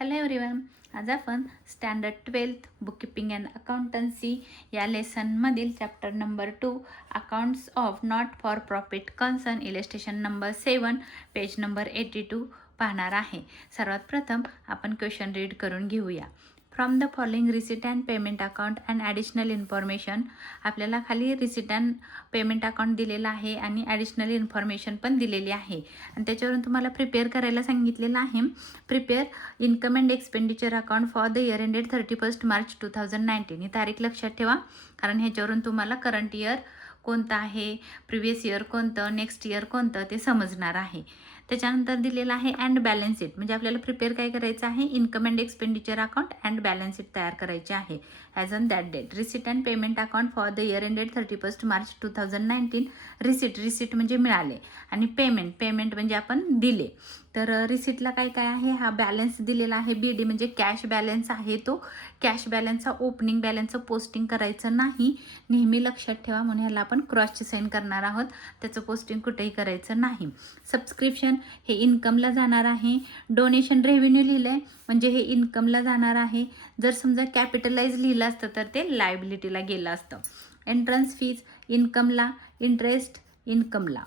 Hello everyone. आज आपण standard 12th bookkeeping and accountancy या लेसनमधील chapter number 2 accounts of not for profit concern illustration number 7 page number 82 पाहणार आहे. सर्वात प्रथम आपण क्वेश्चन रीड करून घेऊया. From the following receipt and payment account and additional information. आपल्याला खाली रिसिट अँड पेमेंट अकाउंट दिलेलं आहे आणि ॲडिशनल इन्फॉर्मेशन पण दिलेली आहे आणि त्याच्यावरून तुम्हाला प्रिपेअर करायला सांगितलेलं आहे. Prepare income and expenditure account for the year ended 31 March 2019. ही तारीख लक्षात ठेवा, कारण ह्याच्यावरून तुम्हाला करंट इयर कोणतं आहे, प्रिव्हियस इयर कोणतं, नेक्स्ट इयर कोणतं ते समजणार आहे. त्याच्यानंतर दिलेलं आहे अँड बॅलन्स शीट. म्हणजे आपल्याला प्रिपेअर काय करायचं आहे, income and expenditure account and balance sheet तयार करायचे आहे. As on that date receipt and payment account for the year ended 31 March 2019. Receipt म्हणजे मिळाले आणि पेमेंट म्हणजे आपण दिले. तर रिसिटला काय काय आहे, हा बॅलन्स दिलेला आहे. BD म्हणजे कॅश बॅलन्स आहे. तो कॅश बॅलन्सचा ओपनिंग बॅलन्सचं पोस्टिंग करायचं नाही, नेहमी लक्षात ठेवा. म्हणून ह्याला आपण क्रॉसची साईन करणार आहोत. त्याचं पोस्टिंग कुठेही करायचं नाही. सबस्क्रिप्शन हे इन्कमला जाणार आहे. डोनेशन रेव्हेन्यू लिहिलं आहे म्हणजे हे इन्कमला जाणार आहे. जर समजा कॅपिटलाइज लिहिलं असतं तर ते लायबिलिटीला गेलं असतं. एंट्रन्स फीज इन्कमला, इंटरेस्ट इन्कमला.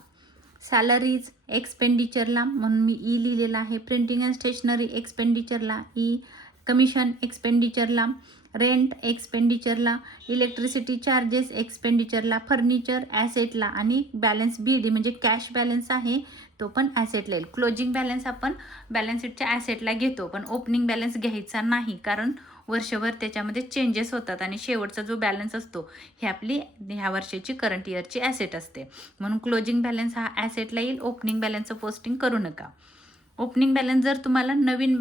सॅलरीज एक्सपेंडिचरला म्हणून मी लिहिलेला आहे. प्रिंटिंग अँड स्टेशनरी एक्सपेंडिचरला कमिशन एक्सपेंडिचरला. रेंट एक्सपेंडिचरला. इलेक्ट्रिसिटी चार्जेस एक्सपेंडिचरला. फर्निचर ॲसेटला. आणि बॅलन्स BD म्हणजे कॅश बॅलन्स आहे तो पण ॲसेटला येईल. क्लोजिंग बॅलन्स आपण बॅलन्स शीटच्या ॲसेटला घेतो, पण ओपनिंग बॅलन्स घ्यायचा नाही, कारण वर्षभर त्याच्यामध्ये चेंजेस होतात आणि शेवटचा जो बॅलन्स असतो ही आपली ह्या वर्षाची करंट इयरची ॲसेट असते. म्हणून क्लोजिंग बॅलन्स हा ॲसेटला येईल. ओपनिंग बॅलन्सचं पोस्टिंग करू नका. ओपनिंग बॅलन्स जर तुम्हाला नवीन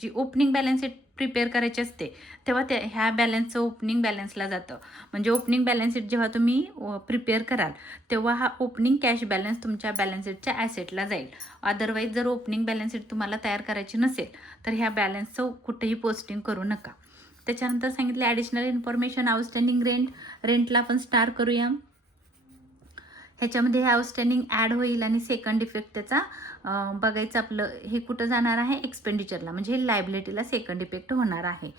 जी ओपनिंग बॅलन्स शीट प्रिपेअर करायची असते तेव्हा ह्या बॅलन्सचं ओपनिंग बॅलन्सला जातं. म्हणजे ओपनिंग बॅलन्स शीट जेव्हा तुम्ही प्रिपेअर कराल तेव्हा हा ओपनिंग कॅश बॅलन्स तुमच्या बॅलन्स शीटच्या ॲसेटला जाईल. अदरवाईज जर ओपनिंग बॅलन्स शीट तुम्हाला तयार करायची नसेल तर ह्या बॅलन्सचं कुठेही पोस्टिंग करू नका. त्याच्यानंतर सांगितले ॲडिशनल इन्फॉर्मेशन आउटस्टँडिंग रेंटला आपण स्टार करूया. ह्याच्यामध्ये हे आउटस्टँडिंग ॲड होईल आणि सेकंड इफेक्ट त्याचा बघायचं आपलं हे कुठं जाणार आहे, एक्सपेंडिचरला. म्हणजे हे लायबिलिटीला सेकंड इफेक्ट होणार आहे.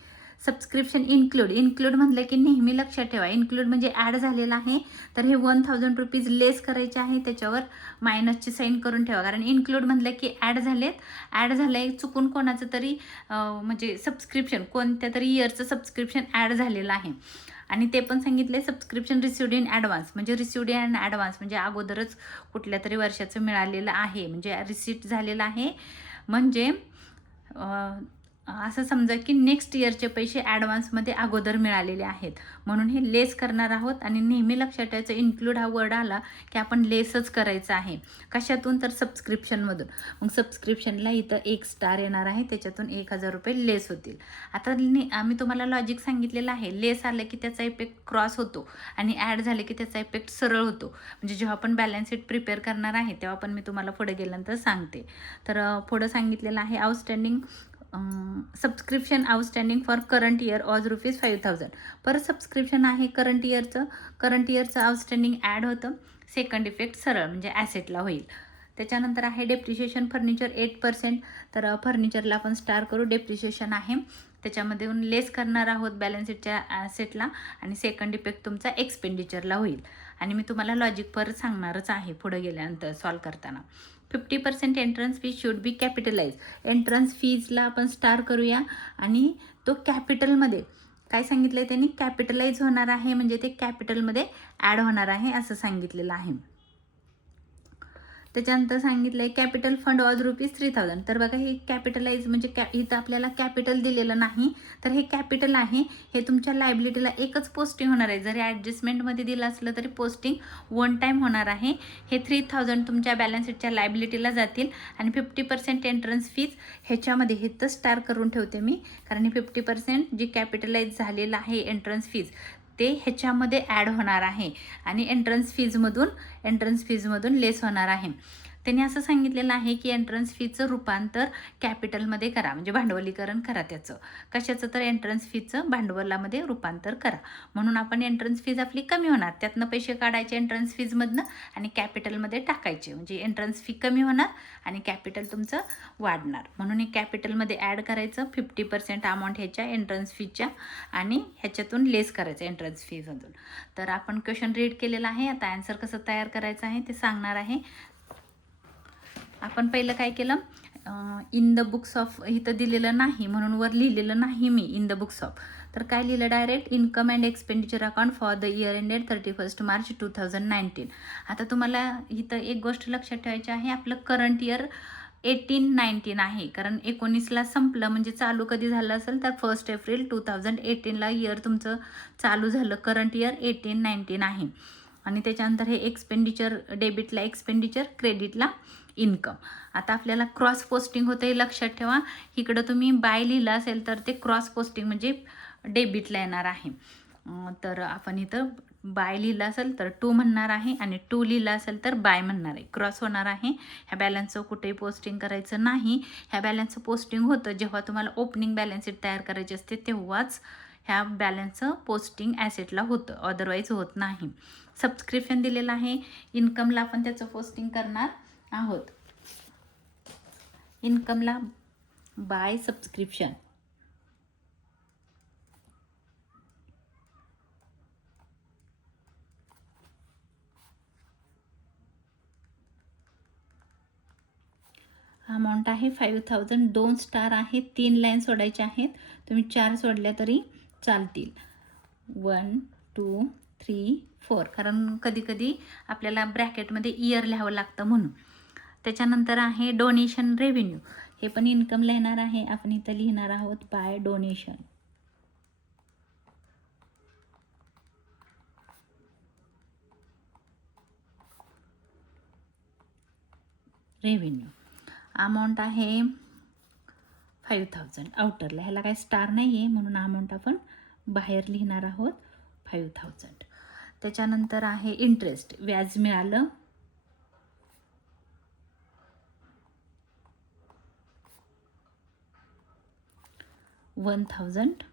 सबस्क्रिप्शन इन्क्लूड म्हटलं की नेहमी लक्षात ठेवा, इन्क्लूड म्हणजे ॲड झालेला आहे तर हे 1000 रुपीज लेस करायचे आहे. त्याच्यावर मायनसची साईन करून ठेवा, कारण इन्क्लूड म्हटलं की ॲड झालं आहे चुकून कोणाचं तरी म्हणजे सबस्क्रिप्शन कोणत्या तरी इयरचं सबस्क्रिप्शन ॲड झालेलं आहे. आणि ते पण सांगितले सबस्क्रिप्शन रिसिव्ड इन ॲडव्हान्स. म्हणजे रिसिव्ड इन ॲडव्हान्स म्हणजे अगोदरच कुठल्या तरी वर्षाचं मिळालेलं आहे, म्हणजे रिसिप्ट झालेलं आहे. म्हणजे असं समजा की नेक्स्ट इयरचे पैसे ॲडव्हान्समध्ये अगोदर मिळालेले आहेत, म्हणून हे लेस करणार आहोत. आणि नेहमी लक्षात ठेवायचं, इन्क्लूड हा वर्ड आला की आपण लेसच करायचं आहे. कशातून तर सबस्क्रिप्शनमधून. मग सबस्क्रिप्शनला इथं 1 स्टार येणार आहे, त्याच्यातून 1000 रुपये लेस होतील. आता आम्ही तुम्हाला लॉजिक सांगितलेलं आहे. लेस आलं की त्याचा इफेक्ट क्रॉस होतो आणि ॲड झाले की त्याचा इफेक्ट सरळ होतो. म्हणजे जेव्हा आपण बॅलन्स शीट प्रिपेअर करणार आहे तेव्हा पण मी तुम्हाला पुढे गेल्यानंतर सांगते. तर पुढं सांगितलेलं आहे outstanding subscription outstanding for current year as ₹5000. परत सबस्क्रिप्शन आहे करंट इयरचं आउटस्टँडिंग ॲड होतं. सेकंड इफेक्ट सरळ म्हणजे ॲसेटला होईल. त्याच्यानंतर आहे डेप्रिशिएशन फर्निचर 8%. तर फर्निचरला आपण स्टार करू. डेप्रिशिएशन आहे त्याच्यामधून लेस करणार आहोत बॅलन्स शीटच्या ॲसेटला आणि सेकंड इफेक्ट तुमचा एक्सपेंडिचरला होईल. आणि मी तुम्हाला लॉजिक परत सांगणारच आहे पुढे गेल्यानंतर सॉल्व करताना. 50% entrance fees should be capitalise. Entrance फीजला आपण स्टार करूया आणि तो कॅपिटलमध्ये काय सांगितलं आहे त्यांनी, कॅपिटलाइज होणार आहे म्हणजे ते कॅपिटलमध्ये ॲड होणार आहे असं सांगितलेलं आहे. त्याच्यानंतर सांगितलं आहे कॅपिटल फंड ऑज ₹3000. तर बघा हे कॅपिटलाइज म्हणजे इथं आपल्याला कॅपिटल दिलेलं नाही, तर हे कॅपिटल आहे. हे तुमच्या लायबिलिटीला एकच पोस्टिंग होणार आहे. जरी ॲडजस्टमेंटमध्ये दिलं असलं तरी पोस्टिंग 1 टाईम होणार आहे. हे 3000 तुमच्या बॅलन्स शीटच्या लायबिलिटीला जातील आणि 50% एंट्रन्स फीज ह्याच्यामध्ये हे तर स्टार करून ठेवते मी, कारण हे 50% जी कॅपिटलाइज झालेलं आहे एंट्रन्स फीज ते ह्याच्यामध्ये ॲड होणार आहे आणि एंट्रन्स फीजमधून लेस होणार आहे. त्यांनी असं सांगितलेलं आहे की एंट्रन्स फीचं रूपांतर कॅपिटलमध्ये करा, म्हणजे भांडवलीकरण करा त्याचं. कशाचं? तर एंट्रन्स फीचं भांडवलामध्ये रूपांतर करा. म्हणून आपण एंट्रन्स फीज आपली कमी होणार, त्यातनं पैसे काढायचे एंट्रन्स फीजमधनं आणि कॅपिटलमध्ये टाकायचे, म्हणजे एंट्रन्स फी कमी होणार आणि कॅपिटल तुमचं वाढणार. म्हणून हे कॅपिटलमध्ये ॲड करायचं 50% अमाऊंट ह्याच्या एंट्रन्स फीच्या आणि ह्याच्यातून लेस करायचं एंट्रन्स फीमधून. तर आपण क्वेश्चन रीड केलेला आहे. आता आन्सर कसं तयार करायचं आहे ते सांगणार आहे. आपण पहिलं काय केलं, इन द बुक्स ऑफ इथं दिलेलं नाही म्हणून वर लिहिलेलं नाही मी इन द बुक्स ऑफ, तर काय लिहिलं direct income and expenditure account for the year ended 31 March 2019. आता तुम्हाला इथं एक गोष्ट लक्षात ठेवायची आहे, आपलं करंट इयर 18-19 आहे, कारण 19ला संपलं म्हणजे चालू कधी झालं असेल तर 1 एप्रिल 2018ला इयर तुमचं चालू झालं. करंट इयर 18-19 आहे. आणि त्याच्यानंतर हे एक्सपेंडिचर, डेबिटला एक्सपेंडिचर, क्रेडिटला इन्कम. आता आपल्याला क्रॉस पोस्टिंग होतं हे लक्षात ठेवा. इकडं तुम्ही बाय लिहिलं असेल तर ते क्रॉस पोस्टिंग म्हणजे डेबिटला येणार आहे. तर आपण इथं बाय लिहिलं असेल तर टू म्हणणार आहे आणि टू लिहिलं असेल तर बाय म्हणणार आहे, क्रॉस होणार आहे. ह्या बॅलन्सचं कुठेही पोस्टिंग करायचं नाही. ह्या बॅलन्सचं पोस्टिंग होतं जेव्हा तुम्हाला ओपनिंग बॅलन्स शीट तयार करायची असते तेव्हाच ह्या बॅलन्सचं पोस्टिंग ॲसेटला होतं, अदरवाईज होत नाही. सबस्क्रिप्शन दिलेलं आहे, इन्कमला आपण त्याचं पोस्टिंग करणार आहोत. इन्कमला बाय सबस्क्रिप्शन. अमाऊंट आहे 5000. 2 स्टार आहेत, 3 लाईन सोडायच्या आहेत. तुम्ही 4 सोडल्या तरी चालतील. 1 2 3 4, कारण कधी कधी आपल्याला ब्रॅकेटमध्ये इयर लिहावं लागतं म्हणून. त्याच्यानंतर आहे डोनेशन रेव्हेन्यू, हे पण इन्कमला येणार आहे. आपण इथं लिहिणार आहोत बाय डोनेशन. रेव्हेन्यू अमाऊंट आहे 5000 आउटरला, ह्याला काय स्टार नाही आहे म्हणून अमाऊंट आपण बाहेर लिहिणार आहोत 5000. त्याच्यानंतर आहे इंटरेस्ट, व्याज मिळालं. $1000.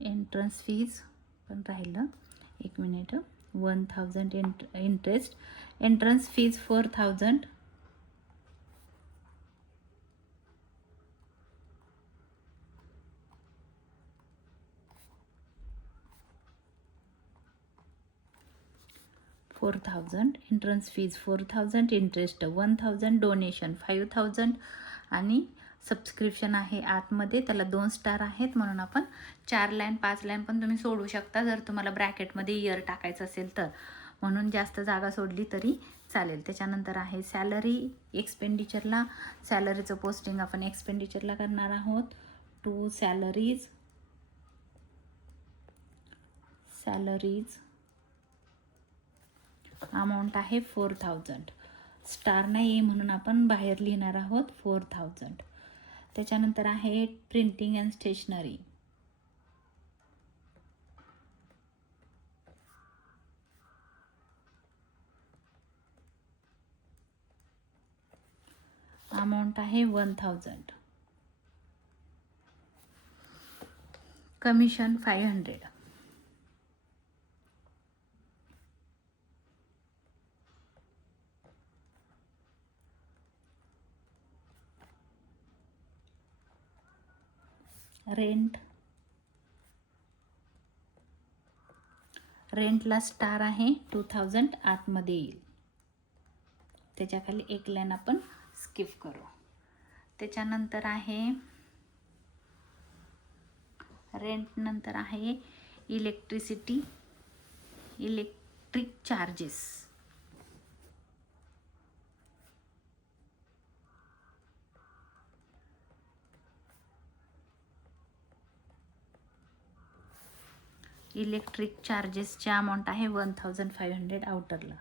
एंट्रन्स फीज पण राहिलं, 1 minute. 1000 interest, entrance fees 4000. Entrance fees 4000, interest 1000, donation 5000 आणि सबस्क्रिप्शन आहे आतमध्ये, त्याला 2 स्टार आहेत म्हणून आपण 4 लाईन 5 लाईन पण तुम्ही सोडू शकता जर तुम्हाला ब्रॅकेटमध्ये इयर टाकायचं असेल तर, म्हणून जास्त जागा सोडली तरी चालेल. त्याच्यानंतर आहे सॅलरी एक्सपेंडिचरला, सॅलरीचं पोस्टिंग आपण एक्सपेंडिचरला करणार आहोत. 2 सॅलरीज अमाऊंट आहे 4000. स्टार नाही आहे म्हणून आपण बाहेर लिहिणार आहोत 4000. त्याच्यानंतर आहे प्रिंटिंग अँड स्टेशनरी, अमाऊंट आहे 1000. कमिशन 500. रेंटला स्टार आहे 2000 आतमध्ये येईल, त्याच्याखाली 1 लाईन आपण स्किप करू. त्याच्यानंतर आहे रेंट, नंतर आहे इलेक्ट्रिक चार्जेस. इलेक्ट्रिक चार्जेसची अमाऊंट आहे 1500 आउटरला.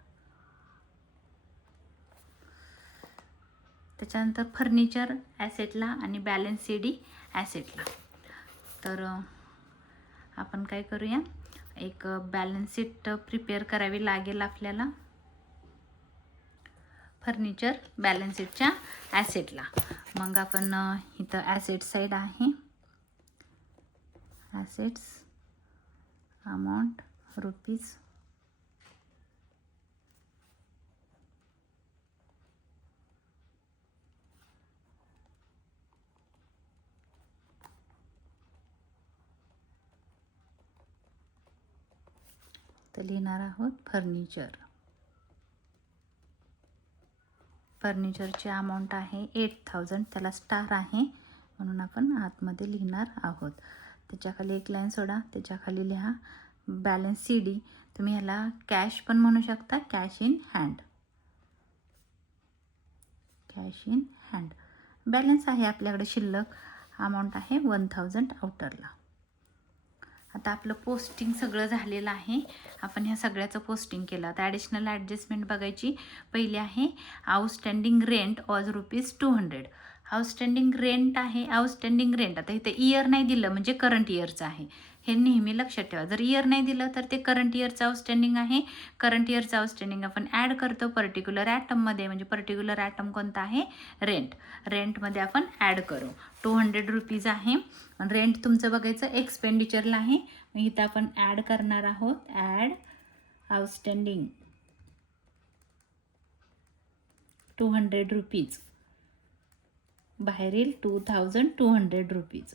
त्याच्यानंतर फर्निचर ॲसेटला आणि बॅलन्स सी.डी ॲसेटला. तर आपण काय करूया, एक बॅलन्स शीट प्रिपेअर करावी लागेल आपल्याला. फर्निचर बॅलन्स शीटच्या ॲसेटला. मग आपण इथं ॲसेट साईड आहे, ॲसेट्स अमाऊंट रुपीज तर लिहिणार आहोत फर्निचरची अमाऊंट आहे 8000, त्याला स्टार आहे म्हणून आपण आतमध्ये लिहिणार आहोत. त्याच्याखाली एक लाईन सोडा, त्याच्याखाली लिहा बॅलन्स CD. तुम्ही ह्याला कॅश पण म्हणू शकता, कॅश इन हँड. बॅलन्स आहे आपल्याकडे शिल्लक, अमाऊंट आहे 1000 आउटरला. आता आपलं पोस्टिंग सगळं झालेलं आहे. आपण ह्या सगळ्याचं पोस्टिंग केलं. आता ॲडिशनल ॲडजस्टमेंट बघायची. पहिली आहे outstanding rent was ₹200. Outstanding rent आहे, आउटस्टँडिंग रेंट. आता इथे इयर नाही दिलं म्हणजे करंट इयरचं आहे, हे नेहमी लक्षात ठेवा. जर इयर नाही दिलं तर ते करंट इयरचं आउटस्टँडिंग आहे. करंट इयरचं आउटस्टँडिंग आपण ॲड करतो पर्टिक्युलर ॲटममध्ये, म्हणजे पर्टिक्युलर ॲटम कोणता आहे, रेंटमध्ये आपण ॲड करू. ₹200 आहे. रेंट तुमचं बघायचं एक्सपेंडिचरला आहे. मग इथं आपण ॲड करणार आहोत, ॲड आउटस्टँडिंग ₹200, बाहेर येईल ₹2200.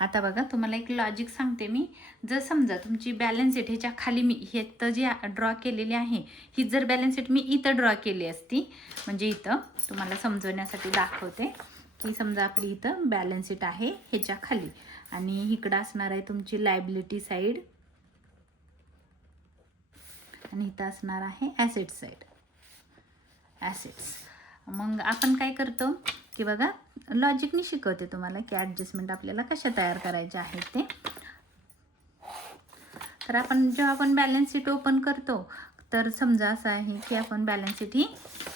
आता बघा तुम्हाला एक लॉजिक सांगते मी. जर समजा तुमची बॅलन्स शीट ह्याच्या खाली मी हे तर जी ड्रॉ केलेली आहे, ही जर बॅलन्स शीट मी इथं ड्रॉ केली असती, म्हणजे इथं तुम्हाला समजवण्यासाठी दाखवते की समजा आपली इथं बॅलन्स शीट आहे ह्याच्या खाली आणि इकडं असणार आहे तुमची लायबिलिटी साईड आणि इथं असणार आहे ॲसेट साईड, ॲसेट्स. मग आपण काय करतो की बघा लॉजिकनी शिकवते तुम्हाला की ॲडजस्टमेंट आपल्याला कशा तयार करायच्या आहेत ते. तर आपण जेव्हा आपण बॅलन्स शीट ओपन करतो तर समजा असं आहे की आपण बॅलन्स शीट ही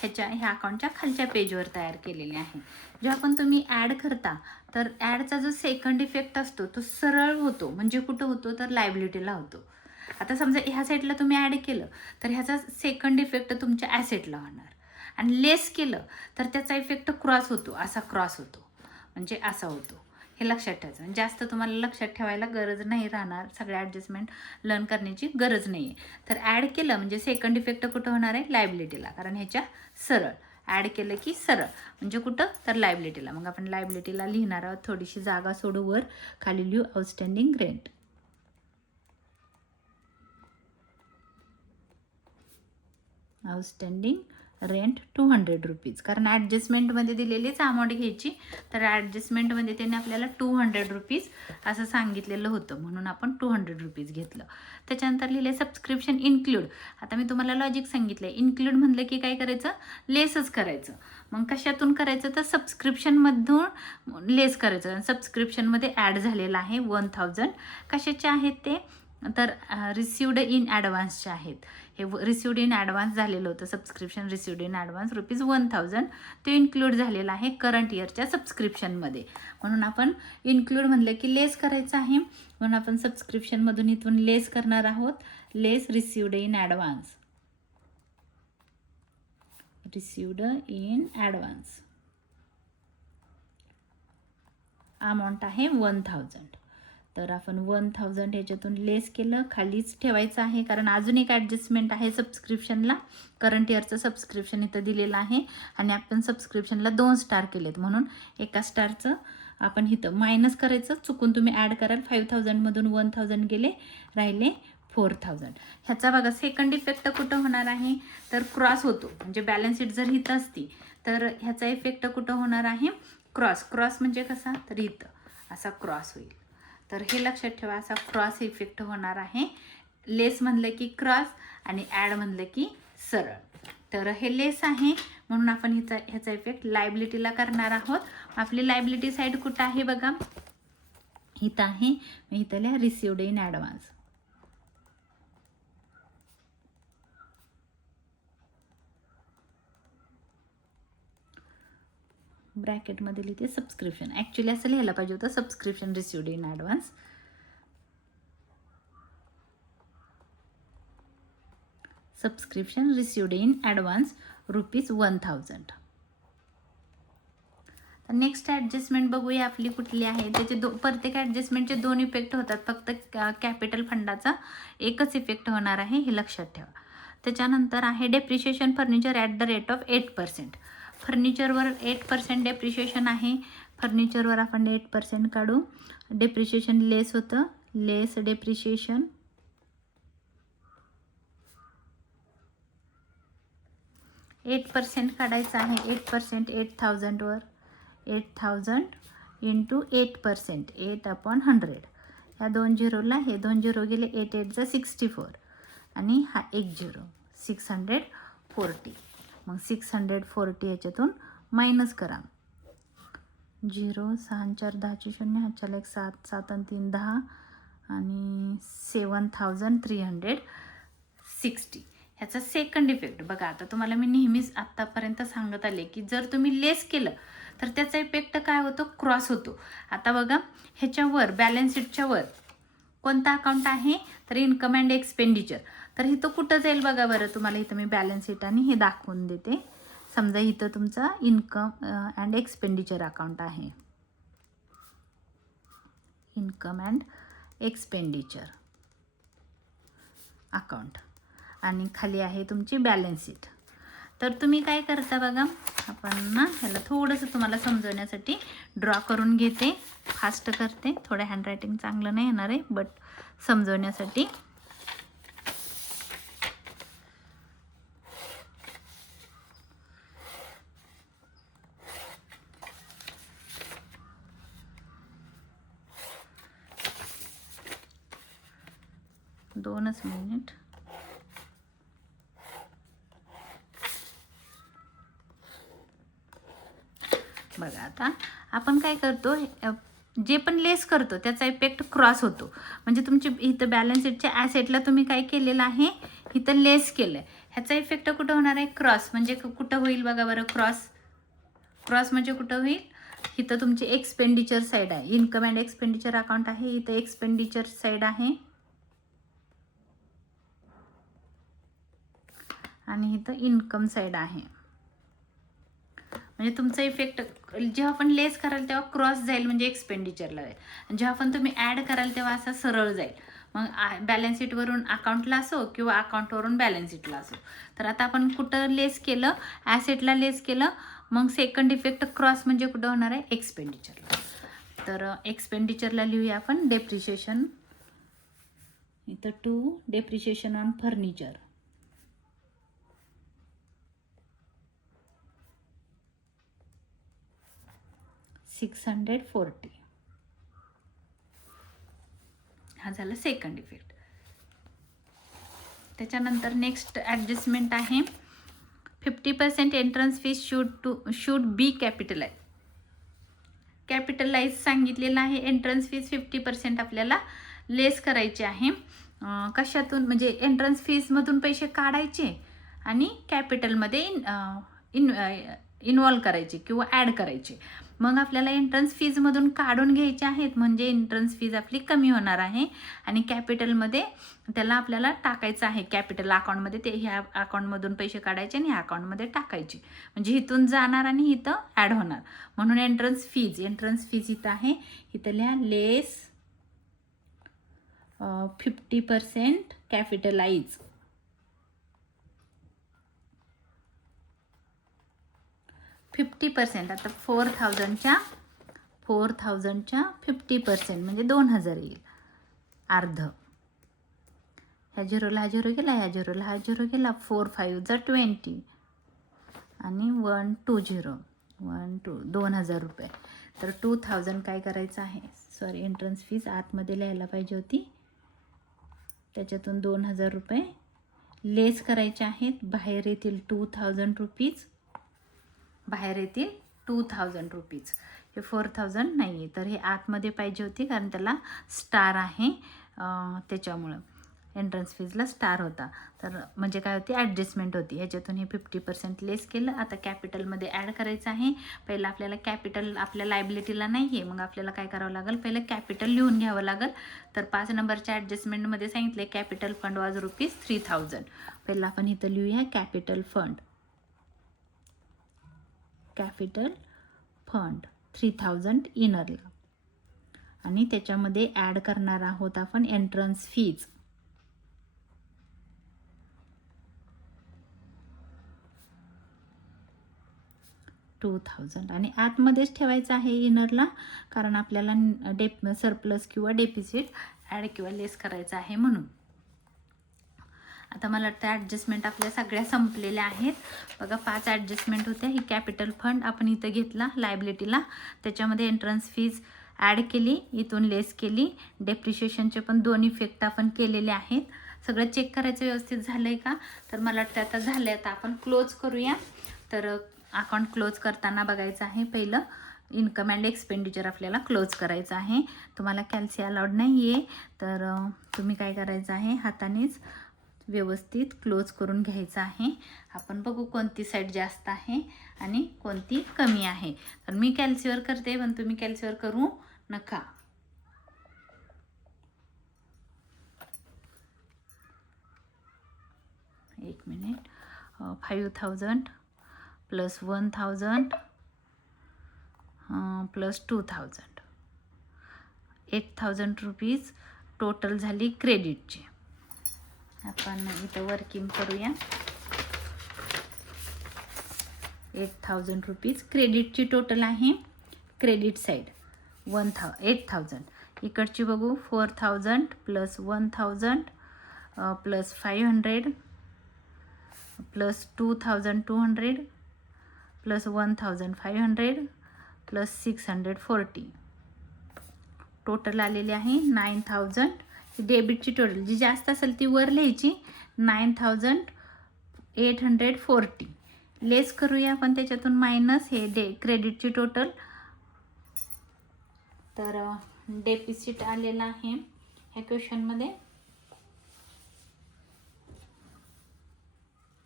ह्या अकाउंटच्या खालच्या पेजवर तयार केलेली आहे. जेव्हा पण तुम्ही ॲड करता तर ॲडचा जो सेकंड इफेक्ट असतो तो सरळ होतो, म्हणजे कुठं होतो तर लायबिलिटीला होतो. आता समजा ह्या साईडला तुम्ही ॲड केलं तर ह्याचा सेकंड इफेक्ट तुमच्या ॲसेटला होणार आणि लेस केलं तर त्याचा इफेक्ट क्रॉस होतो, असा क्रॉस होतो, म्हणजे असा होतो. हे लक्षात ठेवायचं. जास्त तुम्हाला लक्षात ठेवायला गरज नाही राहणार, सगळे ॲडजस्टमेंट लर्न करण्याची गरज नाही आहे. तर ॲड केलं म्हणजे सेकंड इफेक्ट कुठं होणार आहे, लायबिलिटीला, कारण ह्याच्या सरळ ॲड केलं की सरळ म्हणजे कुठं तर लायबिलिटीला. मग आपण लायबिलिटीला लिहिणार आहोत, थोडीशी जागा सोडू, वर खाली लिहू आउटस्टँडिंग रेंट. आउटस्टँडिंग रेंट ₹200, कारण ॲडजस्टमेंटमध्ये दिलेलीच अमाऊंट घ्यायची, तर ॲडजस्टमेंटमध्ये त्याने आपल्याला ₹200 असं सांगितलेलं होतं म्हणून आपण ₹200 घेतलं. त्याच्यानंतर लिहिले सबस्क्रिप्शन इन्क्लूड. आता मी तुम्हाला लॉजिक सांगितलं आहे, इन्क्लूड म्हणलं की काय करायचं, लेसच करायचं. मग कशातून करायचं तर सबस्क्रिप्शनमधून लेस करायचं. सबस्क्रिप्शनमध्ये ॲड झालेलं आहे 1000. कशाचे आहेत ते तर रिसिवड इन ॲडव्हान्सचे आहेत. हे रिसिवड इन ॲडव्हान्स झालेलं होतं, सबस्क्रिप्शन रिसिवड इन ॲडव्हान्स ₹1000. ते इन्क्लूड झालेलं आहे करंट इयरच्या सबस्क्रिप्शनमध्ये, म्हणून आपण इन्क्लूड म्हणलं की लेस करायचं आहे, म्हणून आपण सबस्क्रिप्शनमधून इथून लेस करणार आहोत. Less received in advance, received in advance amount आहे 1000. तर आपण 1000 ह्याच्यातून लेस केलं, खालीच ठेवायचं आहे, कारण अजून एक ॲडजस्टमेंट आहे सबस्क्रिप्शनला. करंट इयरचं सबस्क्रिप्शन इथं दिलेलं आहे आणि आपण सबस्क्रिप्शनला 2 स्टार केलेत, म्हणून एका स्टारचं आपण इथं मायनस करायचं. चुकून तुम्ही ॲड कराल, 5000मधून 1000 गेले, राहिले 4000. ह्याचा बघा सेकंड इफेक्ट कुठं होणार आहे तर क्रॉस होतो, म्हणजे बॅलन्स शीट जर इथं असती तर ह्याचा इफेक्ट कुठं होणार आहे, क्रॉस म्हणजे कसा तर इथं असा क्रॉस होईल. तर हे लक्षात ठेवा, असा क्रॉस इफेक्ट होणार आहे. लेस म्हणलं की क्रॉस आणि ॲड म्हणलं की सरळ. तर हे लेस आहे म्हणून आपण ह्याचा इफेक्ट लायबिलिटीला करणार आहोत. आपली लायबिलिटी साईड कुठं आहे बघा, इथं आहे. इथं लिहा रिसिवड इन ॲडव्हान्स. ब्रॅकेटमध्ये लिहिते सबस्क्रिप्शन, ॲक्च्युली असं लिहायला पाहिजे होतं subscription received in advance. Subscription received in advance ₹1000. तर नेक्स्ट ॲडजस्टमेंट बघूया आपली कुठली आहे. त्याचे प्रत्येक ॲडजस्टमेंटचे 2 इफेक्ट होतात, फक्त कॅपिटल फंडाचा एकच इफेक्ट होणार आहे, हे लक्षात ठेवा. त्याच्यानंतर आहे depreciation furniture at the rate of 8%. फर्निचरवर 8% depreciation आहे. फर्निचरवर आपण 8% काढू. डेप्रिशिएशन लेस होतं, लेस डेप्रिशिएशन. %8 काढायचं आहे. 8% 8000वर 8000 इंटू 8%, 8/100. ह्या 2 झिरोला हे 2 झिरो गेले, 8 8 64 आणि हा 1 झिरो 640. मग 640 याच्यातून मायनस करा. 0 6 4 10 0 ह्याच्याला 1 7 7 आणि 3 10 आणि 7360. ह्याचा सेकंड इफेक्ट बघा. आता तुम्हाला मी नेहमीच आत्तापर्यंत सांगत आले की जर तुम्ही लेस केलं तर त्याचा इफेक्ट काय होतो, क्रॉस होतो. आता बघा ह्याच्यावर बॅलन्स शीटच्या वर कोणता अकाउंट आहे, तर इन्कम अँड एक्सपेंडिचर. तर इथं कुठं जाईल बघा बरं. तुम्हाला इथं मी बॅलन्स शीट आणि हे दाखवून देते. समजा इथं तुमचा इन्कम अँड एक्सपेंडिचर अकाउंट आहे, इन्कम अँड एक्सपेंडिचर अकाउंट, आणि खाली आहे तुमची बॅलन्स शीट. तर तुम्ही काय करता बघा. आपण ना ह्याला थोडंसं तुम्हाला समजवण्यासाठी ड्रॉ करून घेते, फास्ट करते. थोडं हँडरायटिंग चांगलं नाही येणार आहे, बट समजवण्यासाठी. दोनच मिनिट. बघा आता आपण काय करतो, जे पण लेस करतो त्याचा इफेक्ट क्रॉस होतो. म्हणजे तुमची इथं बॅलन्स शीटच्या ॲसेटला तुम्ही काय केलेलं आहे, इथं लेस केलं आहे. ह्याचा इफेक्ट कुठं होणार आहे, क्रॉस. म्हणजे कुठं होईल बघा बरं, क्रॉस. क्रॉस म्हणजे कुठं होईल, इथं तुमची एक्सपेंडिचर साईड आहे. इन्कम अँड एक्सपेंडिचर अकाउंट आहे, इथं एक्सपेंडिचर साईड आहे आणि इथं इन्कम साईड आहे. म्हणजे तुमचा इफेक्ट जेव्हा आपण लेस कराल तेव्हा क्रॉस जाईल, म्हणजे एक्सपेंडिचरला जाईल. जेव्हा पण तुम्ही ॲड कराल तेव्हा असा सरळ जाईल. मग बॅलन्स शीटवरून अकाउंटला असो किंवा अकाउंटवरून बॅलन्स शीटला असो. तर आता आपण कुठं लेस केलं, ॲसेटला लेस केलं. मग सेकंड इफेक्ट क्रॉस म्हणजे कुठं होणार आहे, एक्सपेंडिचरला. तर एक्सपेंडिचरला लिहूया आपण डेप्रिशिएशन. इथं 2 डेप्रिशिएशन ऑन फर्निचर. $640. हा झाला सेकंड इफेक्ट. त्याच्यानंतर नेक्स्ट ॲडजस्टमेंट आहे 50% entrance fees should be capitalise. Capitalise सांगितलेलं आहे. एंट्रन्स फीस 50% आपल्याला लेस करायचे आहे. कशातून, म्हणजे एंट्रन्स फीसमधून पैसे काढायचे आणि कॅपिटलमध्ये इन्व्हॉल्व करायचे किंवा ॲड करायचे. मग आपल्याला एंट्रन्स फीजमधून काढून घ्यायचे आहेत, म्हणजे एंट्रन्स फीज आपली कमी होणार आहे. आणि कॅपिटलमध्ये त्याला आपल्याला टाकायचं आहे, कॅपिटल अकाउंटमध्ये. ते ह्या अकाउंटमधून पैसे काढायचे आणि ह्या अकाउंटमध्ये टाकायचे, म्हणजे इथून जाणार आणि इथं ॲड होणार. म्हणून एंट्रन्स फीज इथं आहे. इथं लिहा लेस 50% कॅपिटलाइज. आता 4000च्या 50% म्हणजे 2000 येईल, अर्ध. ह्या झिरोला हा झिरो गेला, ह्या झिरोला हा झिरो गेला. 4 5 जा 20 आणि 1 2 0 1 2 2000 रुपये. तर 2000 काय करायचं आहे, सॉरी एंट्रन्स फीज आतमध्ये लिहायला पाहिजे होती. त्याच्यातून 2000 रुपये लेस करायचे आहेत. बाहेर येतील 2000 रुपीज. बाहेर येतील 2000 रुपीज. हे 4000 नाही आहे, तर हे आतमध्ये पाहिजे होती, कारण त्याला स्टार आहे, त्याच्यामुळं एंट्रन्स फीजला स्टार होता. तर म्हणजे काय होती, ॲडजस्टमेंट होती. ह्याच्यातून हे 50% लेस केलं. आता कॅपिटलमध्ये ॲड करायचं आहे. पहिलं आपल्याला कॅपिटल आपल्या लायबिलिटीला नाही आहे, मग आपल्याला काय करावं लागेल, पहिलं कॅपिटल लिहून घ्यावं लागेल. तर 5 नंबरच्या ॲडजस्टमेंटमध्ये सांगितले कॅपिटल फंड वॉज ₹3000. पहिलं आपण इथं लिहूया कॅपिटल फंड. Capital fund 3000 इनरला. आणि त्याच्यामध्ये ॲड करणार आहोत आपण एंट्रन्स फीज. $2000 आणि आतमध्येच ठेवायचं आहे इनरला, कारण आपल्याला सरप्लस किंवा डेफिसिट ॲड किंवा लेस करायचं आहे म्हणून. आता मला वाटतं ॲडजस्टमेंट आपल्या सगळ्या संपलेल्या आहेत. बघा 5 ॲडजस्टमेंट होत्या. ही कॅपिटल फंड आपण इथं घेतला लायबिलिटीला, त्याच्यामध्ये एंट्रन्स फीज ॲड केली, इथून लेस केली. डेप्रिशिएशनचे पण 2 इफेक्ट आपण केलेले आहेत. सगळं चेक करायचं व्यवस्थित झालं आहे का, तर मला वाटतं आता झालं आहे. आता आपण क्लोज करूया. तर अकाउंट क्लोज करताना बघायचं आहे पहिलं इन्कम अँड एक्सपेंडिचर आपल्याला क्लोज करायचं आहे. तुम्हाला कॅल्सी अलाउड नाही आहे, तर तुम्ही काय करायचं आहे, हातानेच व्यवस्थित क्लोज करून घ्यायचं आहे. आपण बघू कोणती साईड जास्त आहे आणि कोणती कमी आहे. तर मी कॅल्सीवर करते, पण तुम्ही कॅल्सीवर करू नका. एक minute. 5000 plus 1000 plus 2000 8000 rupees total झाली क्रेडिटची. आपण इथं वर्किंग करूया. 8000 रुपीज क्रेडिटची टोटल आहे. Credit side 8000. इकडची बघू 4000 plus 1000 plus 500 plus 2200 plus 1500 plus 640 total आलेली आहे 9000. डेबिटची टोटल जी जास्त असेल ती वर लिहायची. 9840 लेस करूया आपण त्याच्यातून मायनस हे क्रेडिटची टोटल. तर डेफिसिट आलेला आहे ह्या क्वेश्चनमध्ये.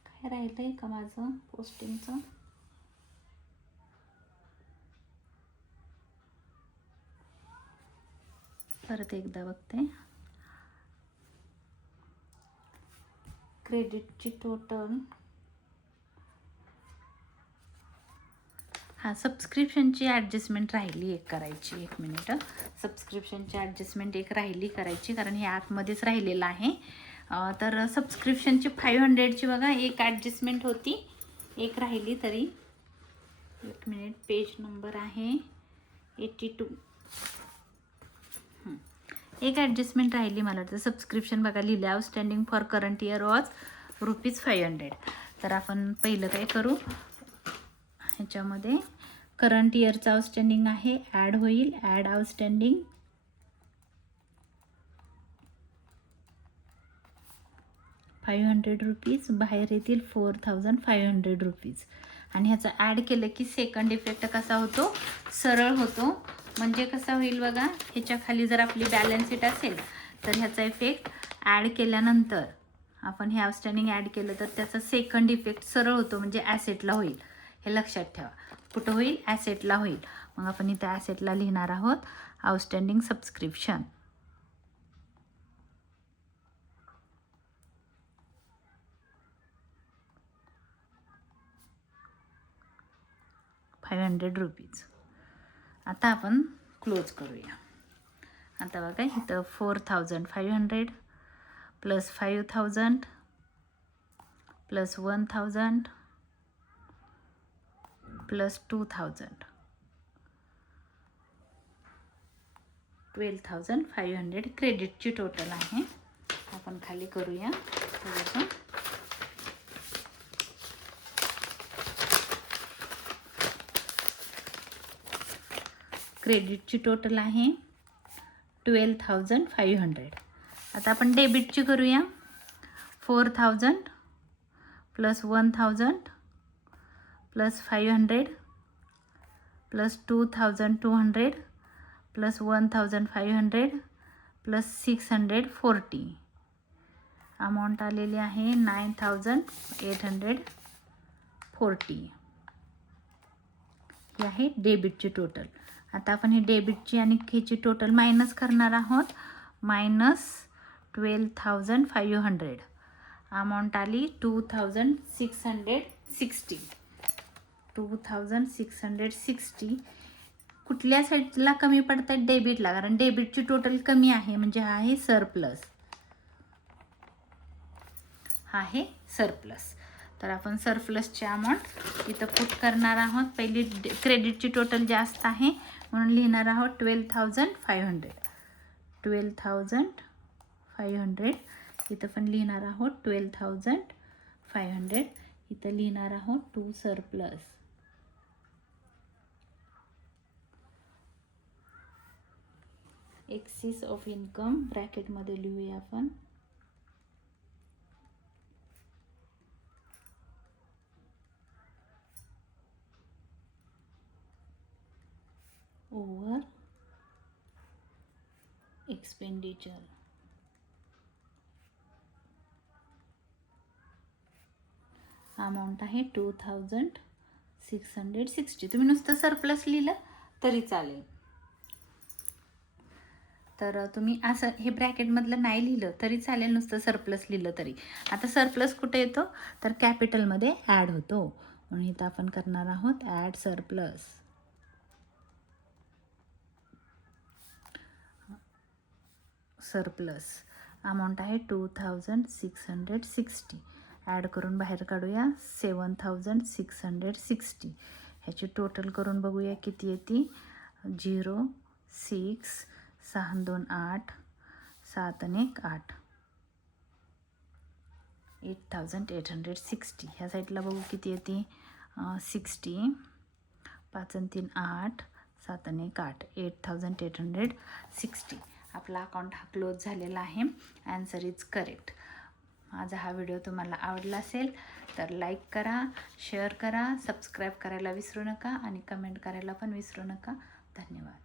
काय राहिलं आहे का माझं पोस्टिंगचं. परत एकदा बघते. क्रेडिटची टोटल सबस्क्रिप्शनची ॲडजस्टमेंट राहिली एक करायची. एक मिनिट. सबस्क्रिप्शनची ॲडजस्टमेंट एक राहिली करायची, कारण हे आतमध्येच राहिलेलं आहे. तर सबस्क्रिप्शनची 500ची बघा एक ॲडजस्टमेंट होती, एक राहिली तरी. एक मिनिट. पेज नंबर आहे 82. एक ॲडजस्टमेंट राहिली मला वाटतं. सबस्क्रिप्शन बघा लिहिलं outstanding for current year was ₹500. तर आपण पहिलं काय करू, ह्याच्यामध्ये करंट इयरचं आउटस्टँडिंग आहे, ॲड होईल. ॲड आउटस्टँडिंग ₹500, बाहेर येतील 4500 रुपीज. आणि ह्याचं ॲड केलं की सेकंड इफेक्ट कसा होतो, सरळ होतो. म्हणजे कसं होईल बघा, ह्याच्या खाली जर आपली बॅलन्स शीट असेल तर ह्याचा इफेक्ट ॲड केल्यानंतर आपण हे आउटस्टँडिंग ॲड केलं तर त्याचा सेकंड इफेक्ट सरळ होतो, म्हणजे ॲसेटला होईल. हे लक्षात ठेवा. कुठं होईल, ॲसेटला होईल. मग आपण इथं ॲसेटला लिहिणार आहोत आउटस्टँडिंग सबस्क्रिप्शन. ₹500. आता आपण क्लोज करूया. आता बघा इथं 4500 प्लस 5000 प्लस 1000 प्लस 2000 12500 क्रेडिटची टोटल आहे. आपण खाली करूया थोडंसं. क्रेडिटची टोटल आहे 12500. आता आपण डेबिटची करूया. 4000 plus 1000 plus 500 plus 2200 plus 1500 plus 640 amount आलेली आहे 9840. ही आहे डेबिटची टोटल. आता आपण ही डेबिटची आणि ह्याची टोटल मायनस करणार आहोत. मायनस 12500 अमाऊंट आली 2660. 2660. कुठल्या साईडला कमी पडतात? डेबिटला, कारण डेबिटची टोटल कमी आहे म्हणजे हा आहे सरप्लस, हा आहे सरप्लस. तर आपण सरप्लसची अमाऊंट इथं पुट करणार आहोत. पहिली क्रेडिटची टोटल जास्त आहे म्हणून लिहिणार आहोत 12,500. 12,500 इथं पण लिहिणार आहोत 12,500. इथं लिहिणार आहोत to surplus. Excess of income ब्रॅकेटमध्ये लिहूया आपण. Over expenditure. अमाऊंट आहे 2,660. तुम्ही नुसतं सरप्लस लिहिलं तरी चालेल. तर तुम्ही असं हे ब्रॅकेटमधलं नाही लिहिलं तरी चालेल, नुसतं सरप्लस लिहिलं तरी. आता सरप्लस कुठे येतो? तर कॅपिटलमध्ये ॲड होतो, म्हणून इथं आपण करणार आहोत ॲड सरप्लस. सरप्लस अमाऊंट आहे 2,660. ॲड करून बाहेर काढूया 7,660. ह्याची टोटल करून बघूया किती येते. 0, 6, 6, 2, 8, 7 आणि 1, 8. 8,860. ह्या साईडला बघू किती येते. 60, 5 आणि 3, 8, 7 आणि 1, 8. 8,860. आपला अकाउंट हा क्लोज झालेला आहे. Answer is correct. माझा हा व्हिडिओ तुम्हाला आवडला असेल तर लाईक करा, शेअर करा, सबस्क्राईब करायला विसरू नका आणि कमेंट करायला पण विसरू नका. धन्यवाद.